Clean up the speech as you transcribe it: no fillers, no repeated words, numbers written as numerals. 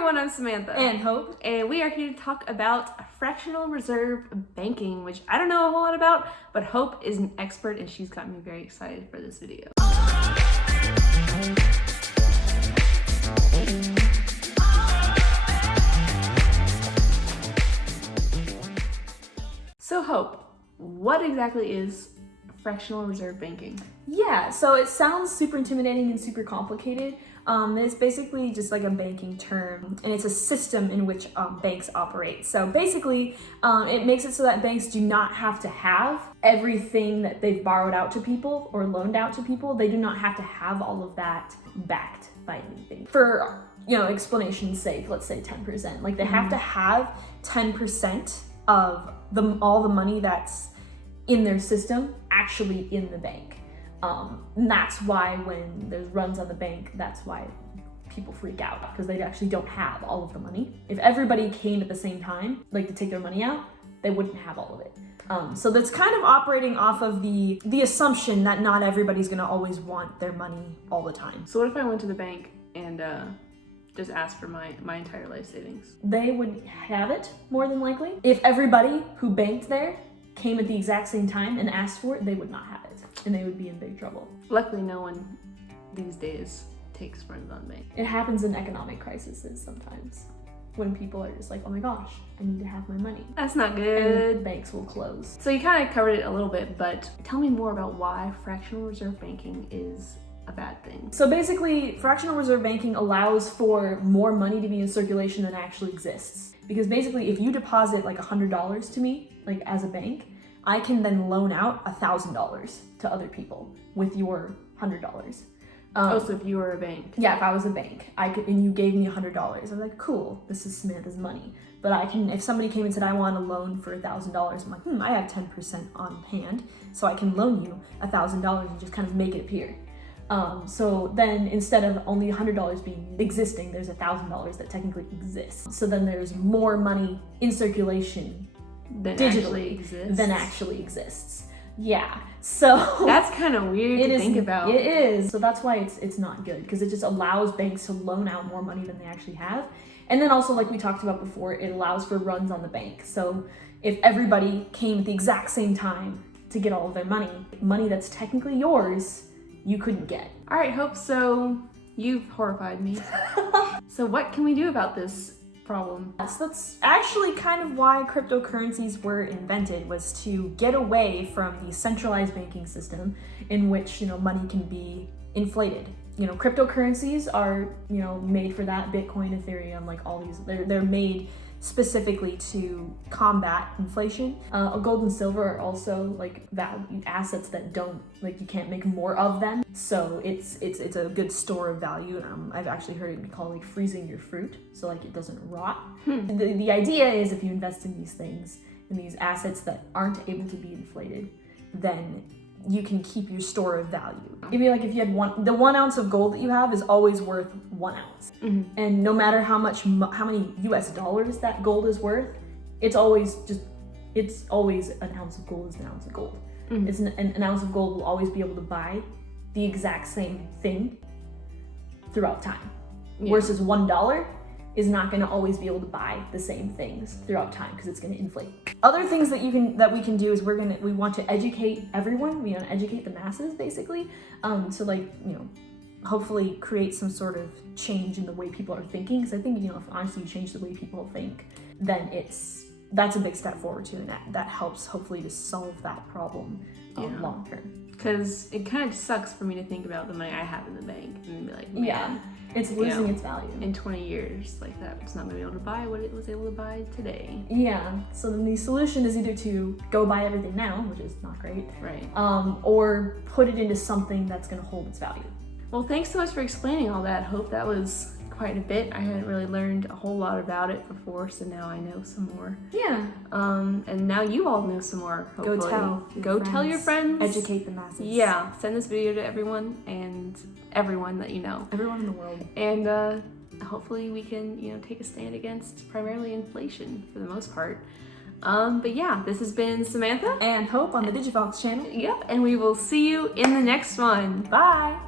everyone, I'm Samantha. And Hope. And we are here to talk about fractional reserve banking, which I don't know a whole lot about, but Hope is an expert and she's got me very excited for this video. So Hope, what exactly is fractional reserve banking? Yeah, so it sounds super intimidating and super complicated. It's basically just like a banking term, and it's a system in which banks operate. So basically, it makes it so that banks do not have to have everything that they've borrowed out to people or loaned out to people. They do not have to have all of that backed by anything. For, explanation's sake, let's say 10%. Like they have to have 10% of all the money that's in their system actually in the bank. And that's why when there's runs on the bank, that's why people freak out, because they actually don't have all of the money. If everybody came at the same time, like to take their money out, they wouldn't have all of it. So that's kind of operating off of the assumption that not everybody's gonna always want their money all the time. So what if I went to the bank and just asked for my entire life savings? They would have it, more than likely. If everybody who banked there came at the exact same time and asked for it, they would not have it, and they would be in big trouble. Luckily, no one these days takes runs on bank. It happens in economic crises sometimes, when people are just like, oh my gosh, I need to have my money. That's not good. And banks will close. So you kind of covered it a little bit, but tell me more about why fractional reserve banking is a bad thing. So basically, fractional reserve banking allows for more money to be in circulation than actually exists. Because basically, if you deposit like $100 to me, like as a bank, I can then loan out $1,000 to other people with your $100. So if you were a bank. Yeah, if I was a bank, I could, and you gave me $100, I was like, cool, this is Samantha's money. But I can, if somebody came and said, I want a loan for $1,000, I'm like, I have 10% on hand, so I can loan you $1,000 and just kind of make it appear. So then instead of only $100 being existing, there's $1,000 that technically exists. So then there's more money in circulation digitally than actually exists. Yeah, so that's kind of weird to think about. It is. So that's why it's not good, because it just allows banks to loan out more money than they actually have. And then also, like we talked about before, it allows for runs on the bank. So if everybody came at the exact same time to get all of their money that's technically yours, you couldn't get. All right, Hope, so you've horrified me. So what can we do about this problem? So that's actually kind of why cryptocurrencies were invented, was to get away from the centralized banking system in which, money can be inflated. Cryptocurrencies are, made for that. Bitcoin, Ethereum, like all these, they're made specifically to combat inflation. Gold and silver are also like assets that don't, like, you can't make more of them. So it's a good store of value. I've actually heard it called like freezing your fruit, so like it doesn't rot. The idea is if you invest in these things, in these assets that aren't able to be inflated, then you can keep your store of value. It'd be like if you had the 1 ounce of gold that you have is always worth 1 ounce. And no matter how many US dollars that gold is worth, it's always an ounce of gold is an ounce of gold. It's an ounce of gold will always be able to buy the exact same thing throughout time. Versus $1 is not going to always be able to buy the same things throughout time, because it's going to inflate. Other things that we can do is we want to educate everyone. We want to educate the masses, basically, to hopefully create some sort of change in the way people are thinking. Because I think if honestly you change the way people think, then that's a big step forward too, and that helps hopefully to solve that problem long term. Because it kind of sucks for me to think about the money I have in the bank and be like, man, it's losing its value. In 20 years, like that, it's not going to be able to buy what it was able to buy today. Yeah, so then the solution is either to go buy everything now, which is not great, right? Or put it into something that's going to hold its value. Well, thanks so much for explaining all that. Hope that was quite a bit. I hadn't really learned a whole lot about it before, so now I know some more. Yeah. And now you all know some more, hopefully. Go tell your friends. Educate the masses. Yeah. Send this video to everyone and everyone that you know. Everyone in the world. And hopefully we can, take a stand against primarily inflation for the most part. But yeah, this has been Samantha and Hope on the Digifox channel. Yep, and we will see you in the next one. Bye.